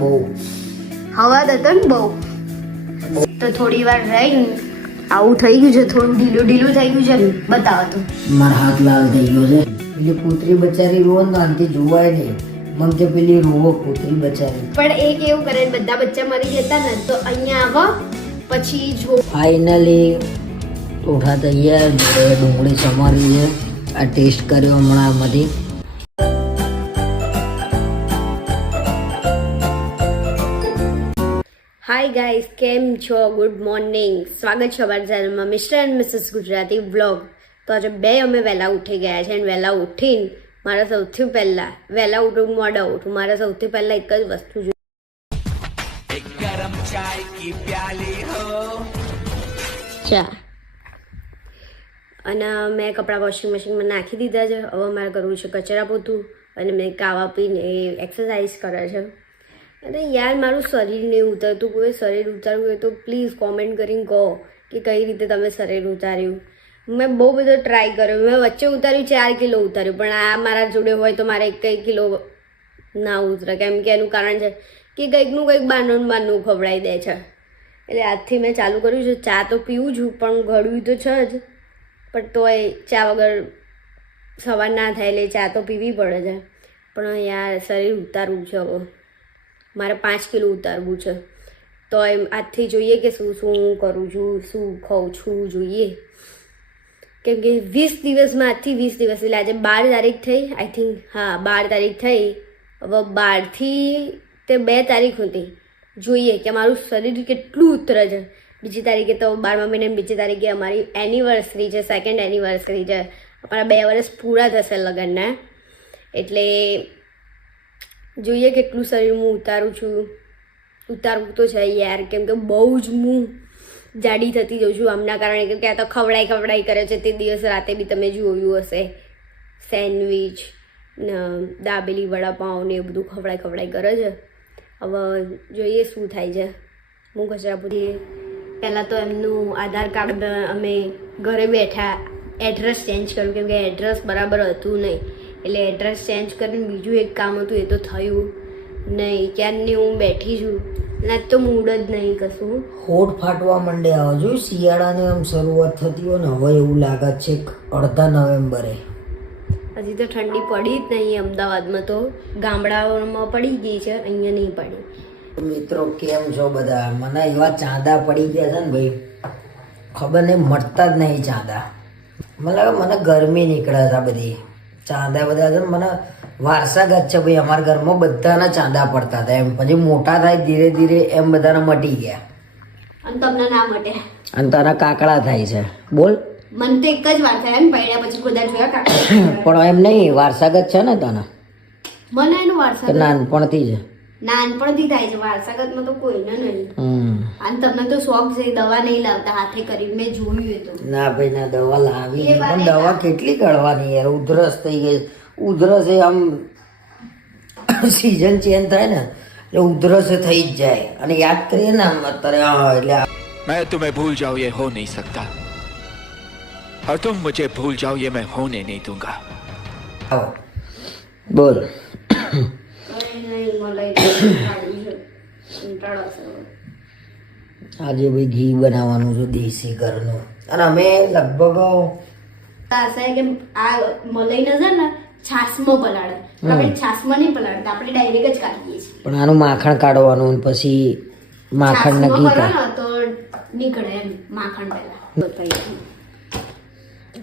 બહુ હવાદ હતો ને બહુ, તો થોડી વાર રહીને આવું થઈ ગયું છે, થોડું ઢીલું ઢીલું થઈ ગયું છે. બતાવો તો મારા હાથ લાલ થઈ ગયો છે. પેલી કૂતરી બચારી રોવો ને આનથી જોવાય નહીં. મને કે પેલી રોવો કૂતરી બચારી. પણ એ કેવું કરે, બધા બચ્ચા મરી જતા ને તો અહીંયા આવો પછી જો. ફાઇનલી ટોઠા તૈયાર, ડુંગળી સમારી છે. આ ટેસ્ટ કર્યો હમણાં આમાંથી. હાય ગાઈઝ, કેમ છો? Good morning. સ્વાગત છે અમારા ચેનલમાં Mr and Mrs Gujarati vlog. તો આજે અમે વહેલા ઉઠી ગયા છે, અને વહેલા ઉઠીને મારા સૌથી પહેલાં વહેલા ઉઠું મોડા ઉઠું, મારા સૌથી પહેલાં એક જ વસ્તુ જોઈએ, ચા. અને મેં કપડાં વોશિંગ મશીનમાં નાખી દીધા છે. હવે મારે કરવું છે કચરા પોતું, અને મેં કાવા પીને એ એક્સરસાઇઝ કરે છે. અને યાર મારું શરીર નહીં ઉતરતું. કોઈ શરીર ઉતારવું હોય તો પ્લીઝ કોમેન્ટ કરીને કહો કે કઈ રીતે તમે શરીર ઉતાર્યું. મેં બહુ બધો ટ્રાય કર્યો. મેં વચ્ચે ઉતાર્યું 4 કિલો ઉતાર્યું, પણ આ મારા જોડે હોય તો મારે 1 કિલો ના ઉતરે. કેમ કે એનું કારણ છે કે કંઈકનું કંઈક બહારનું ખવડાવી દે છે. એટલે આજથી મેં ચાલુ કર્યું છે. ચા તો પીવું છું, પણ ગળ્યું તો છે જ, પણ તોય ચા વગર સવાર ના થાય, એટલે ચા તો પીવી પડે છે. પણ યાર શરીર ઉતારવું છે. હવે મારે 5 કિલો ઉતારવું છે. તો એમ આજથી જોઈએ કે શું શું હું કરું છું, શું ખાઉં છું જોઈએ. કેમ કે 20 દિવસમાં, આજથી 20 દિવસ, એટલે આજે 12 તારીખ થઈ, આઈ થિંક. હા, 12 તારીખ થઈ. હવે 12થી તે 2 તારીખ હતી. જોઈએ કે મારું શરીર કેટલું ઉતરે છે. બીજી તારીખે તો 12મા મહિને, બીજી તારીખે અમારી એનિવર્સરી છે, 2nd એનિવર્સરી છે. અમારા 2 વર્ષ પૂરા થશે લગ્નના. એટલે જોઈએ કેટલું શરીર હું ઉતારું છું. ઉતારવું તો છે યાર, કેમ કે બહુ જ હું જાડી થતી જઉં છું આમના કારણે. કેમ કે આ તો ખવડાઈ કરે છે. તે દિવસ રાતે બી તમે જોયું હશે, સેન્ડવિચ ને દાબેલી વડાપાઉં ને એ બધું ખવડાઈ કરે છે. હવે જોઈએ શું થાય છે. હું કચરાપુરી પહેલાં તો એમનું આધાર કાર્ડ અમે ઘરે બેઠા એડ્રેસ ચેન્જ કર્યું, કેમ કે એડ્રેસ બરાબર હતું નહીં. એટલે એડ્રેસ ચેન્જ કરીને બીજું એક કામ હતું, એ તો થયું નહીં. ક્યારની હું બેઠી છું, ના તો મૂડ જ નહીં કશું. હોઠ ફાટવા માંડ્યા. હજુ શિયાળાની આમ શરૂઆત થતી હોય ને, હવે એવું લાગે છે કે અડધા નવેમ્બરે. હજી તો ઠંડી પડી જ નહીં. અમદાવાદમાં તો ગામડાઓમાં પડી ગઈ છે, અહીંયા નહીં પડી. મિત્રો કેમ છો બધા? મને એવા ચાંદા પડી ગયા છે ને ભાઈ, ખબર નહીં, મળતા જ નહીં ચાંદા. મને ગરમી નીકળે છે. બધી ચાંદા બધા છે ને, મને વારસાગત છે ભાઈ. અમારા ઘરમાં બધાના ચાંદા પડતા હતા. એમ પછી મોટા થાય ધીરે ધીરે એમ બધાના મટી ગયા. અને તમને ના મટે, અને તારા કાકડા થાય છે. બોલ. મને તો એક જ વાર થાય ને, પડ્યા પછી બધા જોયા કાકડા. પણ એમ નહીં, વારસાગત છે ને તને? મને એનું વારસાગત નાનપણથી જ. નાનપણથી થાય છે. વારસાગતમાં તો કોઈને નહીં. અને તમને તો શોખ છે, દવા નહીં લાવતા હાથે કરી, મેં જોયું એ તો. ના ભાઈ ના, દવા લાવી, પણ દવા કેટલી કાઢવાની યાર. ઉધરસ થઈ ગઈ. ઉધરસ એ આમ સીઝન ચેન્જ થાય ને એટલે ઉધરસ થઈ જ જાય. અને યાદ કરીએ ને અત્યારે, એટલે मैं तुम्हें भूल जाऊं ये हो नहीं सकता, और तुम मुझे भूल जाओ ये मैं होने नहीं दूंगा. બોલ. આજે ભાઈ ઘી બનાવવાનું છે દેશી ઘરનું. અને અમે લગભગ કે આ મલાઈ નજર ને છાસમાં પલાળે. આપણે છાસમાં નહીં પલાળતા, આપણે ડાયરેક્ટ જ કાઢીએ છીએ. પણ આનું માખણ કાઢવાનું, પછી માખણ ને ઘી તો નીકળે એમ માખણ પહેલા.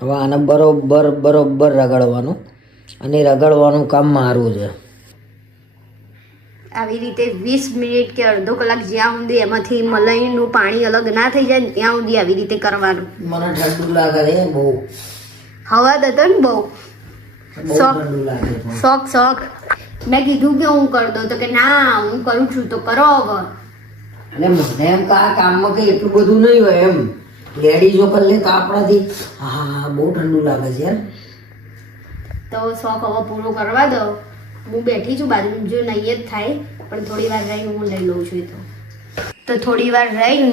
હવે આને બરોબર રગડવાનું, અને રગડવાનું કામ મારું છે. આવી રીતે 20 મિનિટ કે અડધો કલાક જ્યાં સુધી એમાંથી મલાઈનું પાણી અલગ ના થઈ જાય ને ત્યાં સુધી આવી રીતે કરવાનું. મને ઠંડુ લાગે છે બહુ. હવા હતો ને બહુ શોખ. મેં કીધું કે હું કરી દઉં, તો કે ના હું કરું છું તો કરો હવે. એટલે મને એમ કે આ કામમાં કઈ એટલું બધું નહીં હોય. એમ લેડીઝો કરી લે તો આપણાથી હા બહુ ઠંડુ લાગે છે યાર. તો શોખ હવે પૂરો કરવા દો. હું બેઠી છું બાજુ, જો નહીં જ થાય, પણ થોડી વાર રહીને હું લઈ લઉં છું. તો થોડી વાર રહીને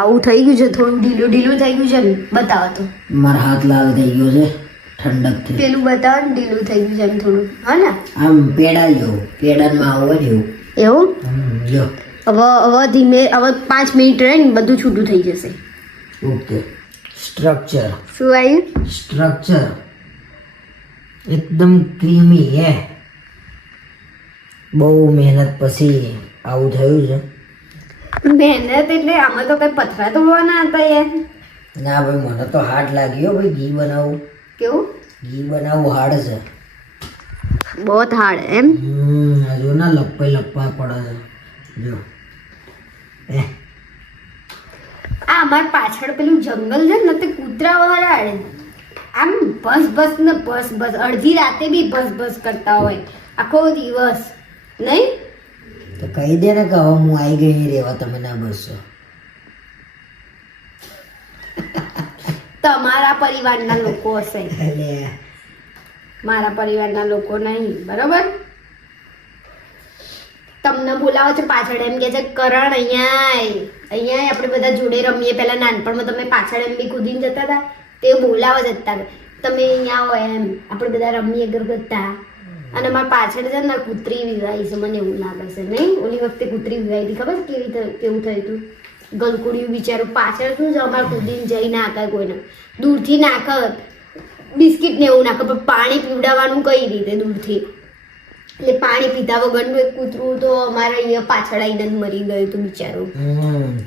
આવું થઈ ગયું છે, થોડું ઢીલું થઈ ગયું છે. બતાવો તો. મારા હાથ લાલ થઈ ગયો છે ઠંડકથી. પેલું બતાવો ને, ઢીલું થઈ ગયું છે એમ થોડું. હા ને, આમ પેડા જેવું, પેડામાં આવો ને એવું. એવું લ્યો હવે ધીમે હવે 5 મિનિટ રહીને બધું છૂટું થઈ જશે. ઓકે. સ્ટ્રક્ચર શું આવ્યું? સ્ટ્રક્ચર એકદમ ક્રીમી હે. બહુ મહેનત પછી આવું થયું છે. મહેનત એટલે આમાં તો કઈ પથરા તોડવાના હતા યાર. ના ભાઈ મને તો હાર્ડ લાગ્યો ભાઈ. ઘી બનાવવું કેવું? ઘી બનાવવું હાર્ડ છે. બહુ હાર્ડ એમ? જો ના લપા પડે છે જો. આ અમાર પાછળ પેલું જંગલ છે ને તે કૂતરા વાળા આમ બસ બસ ને બસ બસ અડધી રાતે બી બસ બસ કરતા હોય આખો દિવસ નહીં. તો કહી દે ને કે હવે હું આવી ગઈ નહીં રહેવા, તમે ના બસશો. તમારા પરિવારના લોકો હશે, એટલે મારા પરિવારના લોકો નહીં. બરોબર? તમને બોલાવો છો પાછળ એમ કે છે કરણ અહીંયા આપણે બધા જોડે રમીએ. પહેલા નાનપણમાં તમે પાછળ એમ બી કૂદીને જતા હતા તે બોલાવો જ હતા તમે અહીંયા આવો એમ આપણે બધા રમીએ ગરગત્તા. અને મારા પાછળ છે ને કૂતરી વિવાઈ છે, મને એવું લાગે છે નહીં. ઓલી વખતે કૂતરી વિવાઈ હતી ખબર કેવું થયું હતું? ગલકુડિયું બિચારું પાછળ શું છે અમારે કૂદીને જઈ નાખે કોઈને દૂરથી નાખે બિસ્કિટ ને એવું નાખે પણ પાણી પીવડાવવાનું કઈ રીતે દૂરથી. એટલે પાણી પીધા વગરનું એક કૂતરું તો અમારે અહીંયા પાછળ આવીને જ મરી ગયું હતું બિચારું.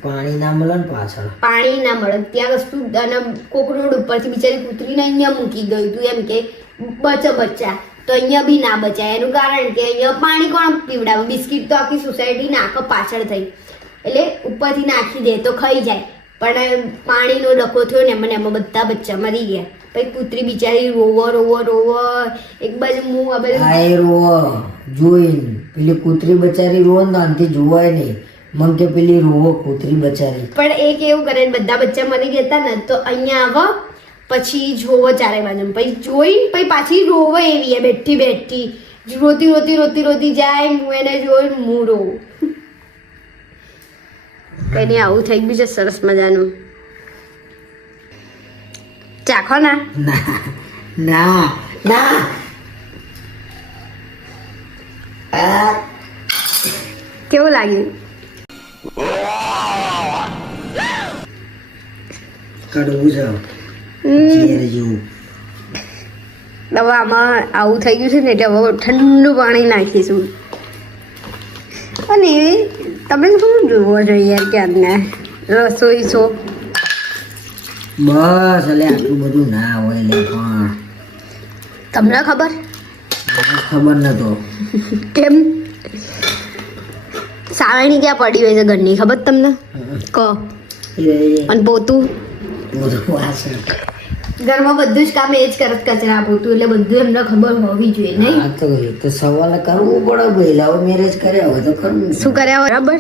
પાણી ના મળે ને પાછળ પાણી ના મળે ત્યાં વસ્તુ અને કોકરોડ ઉપરથી બિચારી કૂતરીને અહીંયા મૂકી ગયું હતું એમ કે બચ્ચા તો અહીંયા બી ના બચાય. એનું કારણ કે અહીંયા પાણી કોણ પીવડાવે? બિસ્કિટ તો આખી સોસાયટી નાખો પાછળ થઈ એટલે ઉપરથી નાખી દે તો ખાઈ જાય. પણ પાણીનો ડકો થયો ને એમાં બધા બચ્ચા મરી ગયા. પછી કૂતરી બિચારી રોવો એક બાજુ મું આ બાજુ રોવો જોઈને પેલી કૂતરી બચારી રોવો ને આનથી જોવાય નહીં. મન કે પેલી રોવો કૂતરી બચારી. પણ એક એવું કરે બધા બચ્ચા મરી ગયા હતા ને તો અહીંયા આવો પછી જોવો ચારે બાજુ પછી જોઈ પછી પાછી રોવો એવી બેઠી રોતી જાય. હું એને જોઈને હું રોવું. કઈ નહીં આવું થઈ ગયું છે સરસ મજાનું. ચાખો ના. ના કેવું લાગ્યું? કડવું છે ઝેર જેવું. હવે આમાં આવું થઈ ગયું છે ને એટલે હવે ઠંડુ પાણી નાખીશું. અને તમે શું જોવો જોઈએ યાર ક્યારના રસોઈ શો? બસ એટલે આટલું બધું ના હોય લે. પણ તમને ખબર નતો કેમ સાવણી ક્યાં પડી હોય છે ઘરની ખબર તમને? કહો. અને પોતું ઘરમાં બધું જ કામ એ જ કરત કચરા પોતું એટલે બધું એમને ખબર હોવી જોઈએ નહીં? તો સવાલ કરવું પડે ભાઈ. લાવો મેરેજ કર્યા હોય તો ખરું. શું કર્યા બરાબર?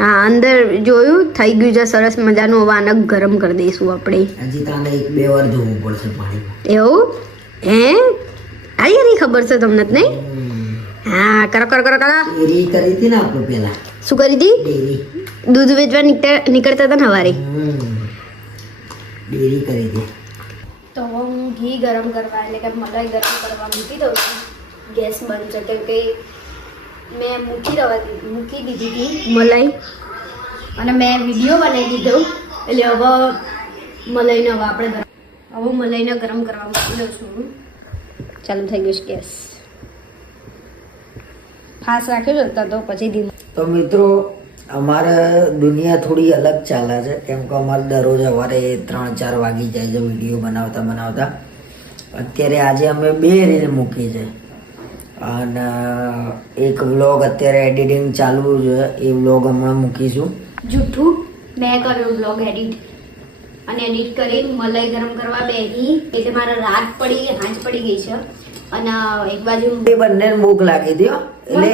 હા અંદર જોયું થઈ ગયું છે સરસ મજાનું. હવે આને ગરમ કરી દઈશું આપણે. હજી તાને 1-2 વાર ધોવું પડશે પાણીમાં. એવું હે? આઈ નહીં ખબર છે તમને જ નહીં? હા કરો. ડેરી કરી હતી ને આપણે પેલા. શું કરી હતી? ડેરી દૂધ વેચવા નીકળતા હતા ને સવારે. ડેરી કરી હતી. તો હું ઘી ગરમ કરવા એટલે કે મલાઈ ગરમ કરવા મૂકી દઉં છું. ગેસ બંધ છે કેમ કે મેં મૂકી દીધી હતી મલાઈ અને મેં વિડીયો બનાવી દીધો એટલે હવે મલાઈને હવે મલાઈને ગરમ કરવા મૂકી દઉં છું. ચાલુ થઈ ગયું છે ગેસ. ફાસ રાખ્યો છે તો પછી ધીમું. તો મિત્રો અમારે દુનિયા થોડી અલગ ચાલે છે કેમ કે અમારે દરરોજ સવારે 3-4 વાગી જાય છે વિડીયો બનાવતા. અત્યારે આજે અમે 2 રીલ મૂકી છે અને એક વ્લોગ અત્યારે એડિટિંગ ચાલુ છે. એ વ્લોગ હમણાં મૂકીશું. જૂઠું મેં કર્યો વ્લોગ એડિટ અને એડિટ કરી મલાઈ ગરમ કરવા બેગી એટલે મારા રાત પડી ગઈ છે. અને એક બાજુ એ બંને ભૂખ લાગી હતી એટલે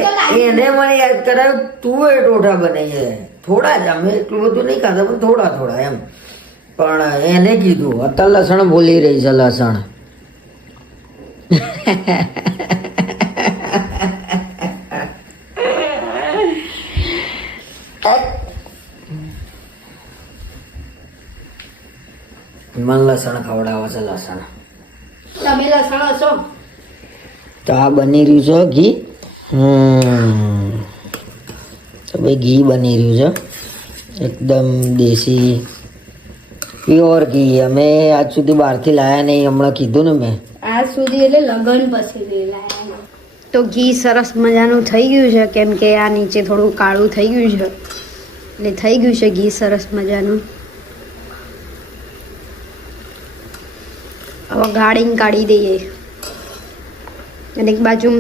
એને મને યાદ કરાવ્યું તું એ ટોઠા બનાવીએ. થોડા જ અમે એટલું બધું નહીં ખાતા પણ થોડા એમ. પણ એને કીધું અત્યારે લસણ બોલી રહી છે લસણ. મને લસણ ખવડાવે છે લસણ. તમે લસણ હશો તો આ બની રહ્યું છે ઘી. તો ભાઈ ઘી બની રહ્યું છે એકદમ દેશી પ્યોર ઘી. અમે આજ સુધી બહારથી લાયા નહીં, હમણાં કીધું ને મેં. આજ સુધી એટલે લગન પછી લેલા. તો ઘી સરસ મજાનું થઈ ગયું છે, કેમ કે આ નીચે થોડું કાળું થઈ ગયું છે, એટલે થઈ ગયું છે ઘી સરસ મજાનું. હવે ગાળીને કાઢી દઈએ. અને એક બાજુ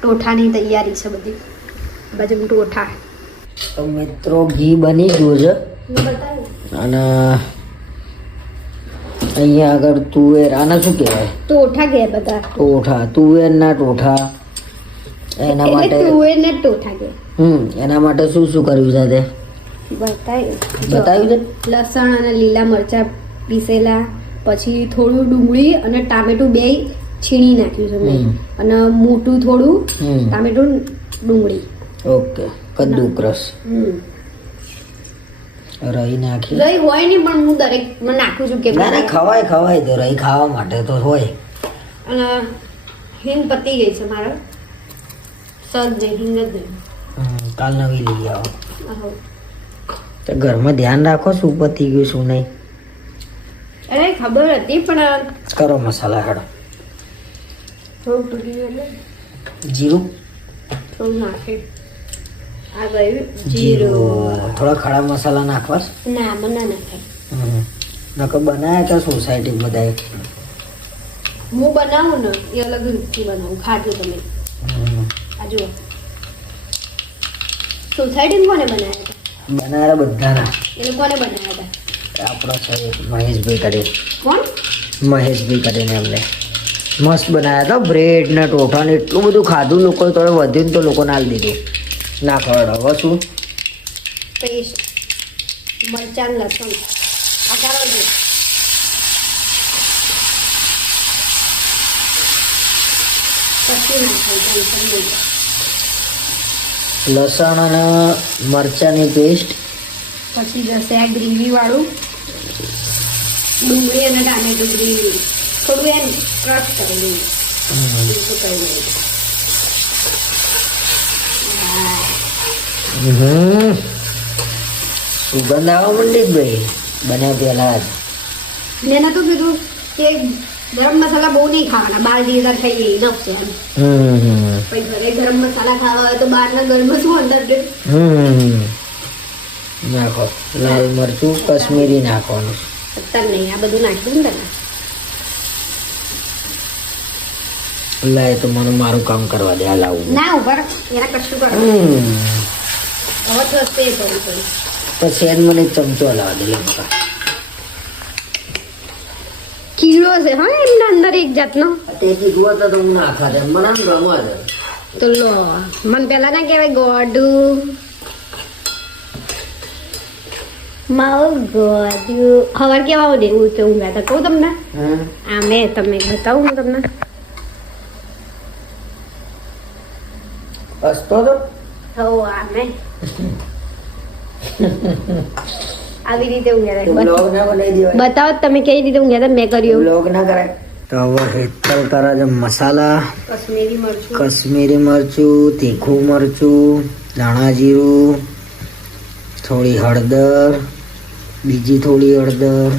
ટોઠાની તૈયારી છે બધી, બાજુ ટોઠા. તો મિત્રો ઘી બની ગયું છે અને અહીંયા આગળ તુવેર, આને શું કહેવાય? ટોઠા ગયા બધા. ટોઠા, તુવેરના ટોઠા. એના માટે તુવેરના ટોઠા ગયા. એના માટે શું શું કર્યું છે તે બતાવ્યું છે. લસણ અને લીલા મરચા પીસેલા, પછી થોડું ડુંગળી અને ટામેટું બે છીણી નાખ્યું છે મેં, અને મોટું થોડું ટામેટું ડુંગળી. ઓકે, કદ્દુકસ. રહી નાખી. રહી હોય નહીં પણ હું દરેક નાખું છું કે ના ખવાય ખવાય તો રહી ખાવા માટે તો હોય. અને હિંગ પતી ગઈ છે મારા. સર નહીં, હિંગ જ નહીં. કાલ નવી લઈ આવો. આહો. તો ઘરમાં ધ્યાન રાખો શું પતી ગયું શું નહીં. અરે ખબર હતી પણ કરો મસાલા હેડો. થોડું તૂટી ગયું એટલે જીરું થોડું નાખે. આ ગયું જીરું. થોડા ખડા મસાલા નાખવા. ના મને ના નાખાય. નકર બનાયા તો સોસાયટી બધાએ. હું બનાવું ને એ અલગ રીતથી બનાવું. ખાજો તમે. આ જુઓ સોસાયટી કોને બનાવ્યા હતા? બનાયા બધાના. એ લોકોને બનાવ્યા હતા. આપણો છે મહેશભાઈ કરીને. કોણ? મહેશભાઈ કરીને એમને મસ્ત બનાવ્યા હતા. બ્રેડ ને ટોઠા ને એટલું બધું ખાધું લોકોએ, થોડું વધ્યું ને તો લોકોને આલી દીધું. ના ખવડાવ હવે શું પેસ્ટ મરચાં લસણ આ કરો છો. પછી નાખાય લસણ અને મરચાંની પેસ્ટ. પછી જશે આ ગ્રેવી વાળું ડુંગળી અને ટામેટું ગ્રેવી. થોડું એમ ક્રશ કરી દઈએ. સુગંધ આવવા માંડી જ ભાઈ બન્યા પહેલા જ. મેં નતું કીધું કે ગરમ મસાલા બહુ નહીં ખાવાના, બહાર જઈએ ખાઈએ ઇનફ છે એમ. પછી ઘરે ગરમ મસાલા ખાવા હોય તો બહારના ઘરમાં શું અંદર દે. નાખો લાલ મરચું કશ્મીરી નાખવાનું. અત્યારે નહીં, આ બધું નાખી દઉં ને તમે. લાય તો મને મારું કામ કરવા દે. આ લાવું ના ઉપર એના કશું કરો. હવે થશે એ કરું છું. પછી એજ મને એક ચમચો હલાવા દે. લંકા કીડો છે હા એમના અંદર એક જાતનો. તે કીધું હતા તો હું નાખા દે. મને આમ ગમે છે. તો લો મને પેલા ના કહેવાય ગોડું. મારું ગોડું ખબર કેવા દેવું છે હું ગયા કહું તમને. આ મેં તમને બતાવું હું તમને. હસતો તો આ મેં આવી રીતે ઊંઘ્યા હતા. બ્લોગ ના બનાવી દેવાય. બતાવો તમે કઈ રીતે ઊંઘ્યા હતા મેં કર્યું. બ્લોગ ના કરાય. તો હવે હેતલ કરે છે મસાલા. કશ્મીરી મરચું, કશ્મીરી મરચું, તીખું મરચું, ધાણા જીરું, થોડી હળદર, બીજી થોડી હળદર,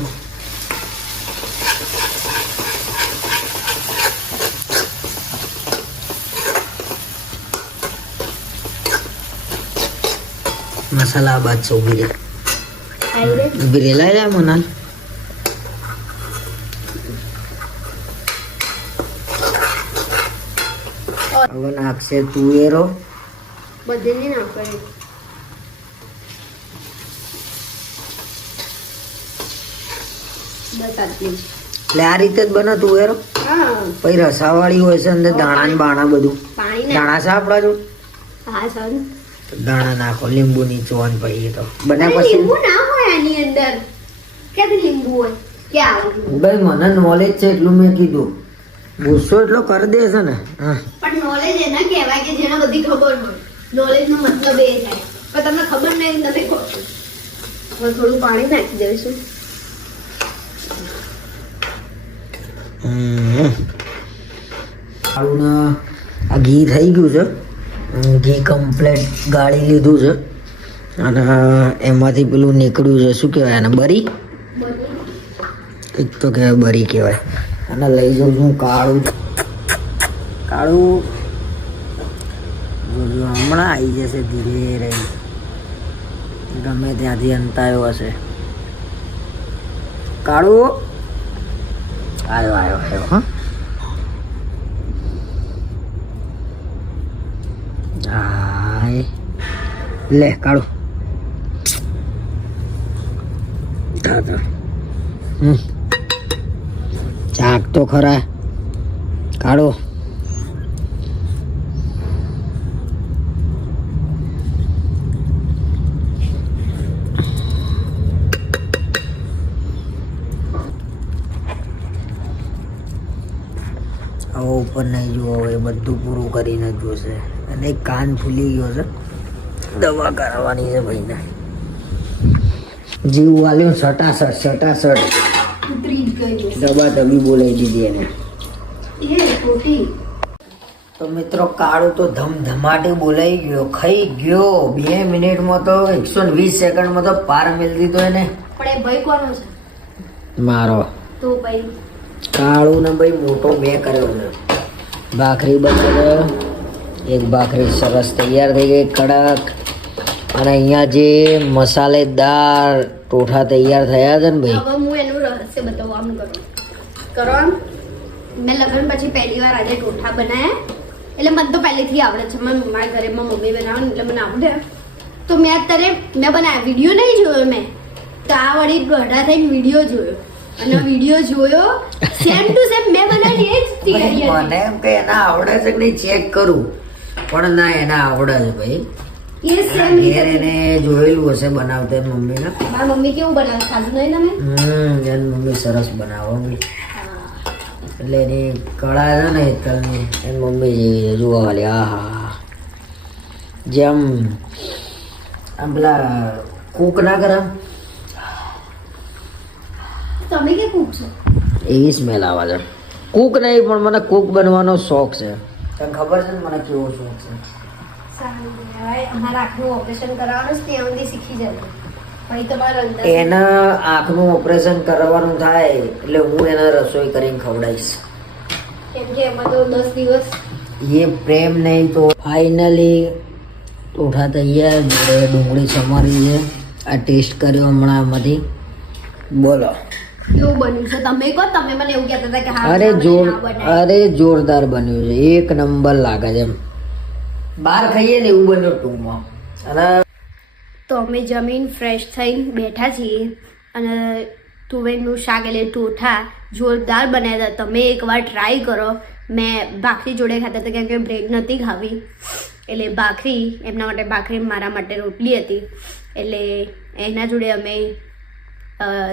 મસાલા બાદ છે. ઉભી રે લાઈ જા મનાલ. હવે નાખશે તુવેરો. બધે નહીં નાખવાનું. બસ આટલું. એટલે આ રીતે જ બને તુવેરો. હા પછી રસાવાળી હોય છે અંદર દાણા ને બાણા બધું. પાણી ના. દાણા છે આપણા જો. હા સર દાણા નાખો, લીંબુ નીચોવાનું પછી તો બન્યા અરે પછી. લીંબુ ના હોય આની અંદર. ક્યાંથી લીંબુ હોય? ક્યાં આવે? ભાઈ મને નોલેજ છે એટલું મેં કીધું. ગુસ્સો એટલો કરી દે છે ને. હા પણ નોલેજ એના કહેવાય કે જેને બધી ખબર હોય. નોલેજ નો મતલબ એ થાય પણ તમને ખબર નહીં તમે કહો છો. હવે થોડું પાણી નાખી દઈશું. આ ઘી થઈ ગયું છે. ઘી કમ્પ્લેટ ગાળી લીધું છે અને એમાંથી પેલું નીકળ્યું છે, શું કહેવાય એને, બરી, એક તો કહેવાય બરી કહેવાય. અને લઈ જાઉં છું કાળું. કાળું જોજો હમણાં આવી જશે ધીરે રહી, ગમે ત્યાંથી અંતાયો હશે. કાળું આવ્યો આવ્યો આવ્યો. હા હાય લે કાળું. ચાક તો ખરા કાળું. હવે ઉપર નહીં જુઓ, હવે બધું પૂરું કરીને જ જોશે. અને એક કાન ફૂલી ગયો છે, દવા કરાવવાની છે ભાઈને. જીવ વાલ્યું સટાસટ દવા તબી બોલાવી દીધી એને. તો મિત્રો કાળું તો ધમધમાટી બોલાઈ ગયો, ખાઈ ગયો 2 મિનિટમાં તો 120 સેકન્ડમાં તો પાર મેળ દીધો એને. પણ એ ભાઈ કોનો છે? મારો. તો ભાઈ કાળું ને ભાઈ મોટો 2 કર્યો છે. ભાખરી બને, એક ભાખરી સરસ તૈયાર થઈ ગઈ કડક. અને અહીંયા જે મસાલેદાર ટોઠા તૈયાર થયા છે ને ભાઈ, હવે હું એનું રહસ્ય બતાવવાનું કરો. મેં લગ્ન પછી પહેલી વાર આજે ટોઠા બનાવ્યા. એટલે મને તો પહેલેથી આવડે છે, મારા ઘરે મમ્મી બનાવે એટલે મને આવડે. તો મેં અત્યારે બનાવ્યા, વિડીયો નહીં જોયો મેં, તો આ વળી ગઢા થઈને વિડીયો જોયો. અને વિડીયો જોયો સેમ ટુ સેમ મેં બનાવી એ જ તૈયારી હતી. મને એમ કે એના આવડે છે કે નહીં ચેક કરું, પણ ના એના આવડે છે ભાઈ. એ સેમ ઘેર એને જોયેલું હશે બનાવતા એની મમ્મીને. મારા મમ્મી કેવું બનાવે ખાધું નહીં તમે? એની મમ્મી સરસ બનાવો ભાઈ. એટલે એની કળા છે ને તલની, એની મમ્મી જેવી જોવા વાળી. આહા, જેમ આમ પેલા કૂક ના કરે તમે કે કૂક છો એવી સ્મેલ આવે છે. કૂક નહીં પણ મને કૂક બનવાનો શોખ છે. તને ખબર છે ને મને કેવો શોખ છે. સારું કહેવાય. અમારા આંખનું ઓપરેશન કરાવવાનું છે ત્યાં સુધી શીખી જાય. પણ એ તમારા અંદર એના આંખનું ઓપરેશન કરવાનું થાય એટલે હું એને રસોઈ કરીને ખવડાવીશ. કેમ કે એમાં તો 10 દિવસ એ પ્રેમ નહીં તો. ફાઇનલી ટોઠા તૈયાર, જોડે ડુંગળી સમારી છે. આ ટેસ્ટ કર્યો હમણાં આમાંથી. બોલો. કેવું બન્યું છે? તમે કહો. તમે મને એવું કહેતા હતા કે હા અરે ના બનાય. અરે જોરદાર બન્યું છે, 1 નંબર લાગે છે. એમ બહાર ખાઈએ ને એવું બન્યું ટૂંકમાં. અને તો અમે જમીન ફ્રેશ થઈને બેઠા છીએ અને તુવેરનું શાક એટલે ટોઠા જોરદાર બનાવ્યા હતા. તમે એકવાર ટ્રાય કરો. મેં ભાખરી જોડે ખાતા હતા કેમ કે બ્રેડ નથી ખાવી, એટલે ભાખરી એમના માટે ભાખરી, મારા માટે રોટલી હતી. એટલે એના જોડે અમે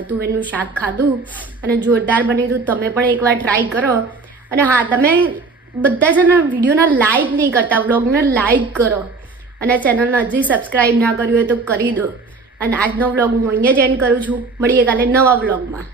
તુવેરનું શાક ખાધું અને જોરદાર બન્યું હતું. તમે પણ એકવાર ટ્રાય કરો. અને હા, તમે બધા છે ને વિડીયોના લાઈક નહીં કરતા, વ્લોગને લાઈક કરો. અને ચેનલને હજી સબસ્ક્રાઈબ ના કર્યું હોય તો કરી દો. અને આજનો વ્લોગ હું અહીંયા જ એન્ડ કરું છું. મળીએ કાલે નવા વ્લોગમાં.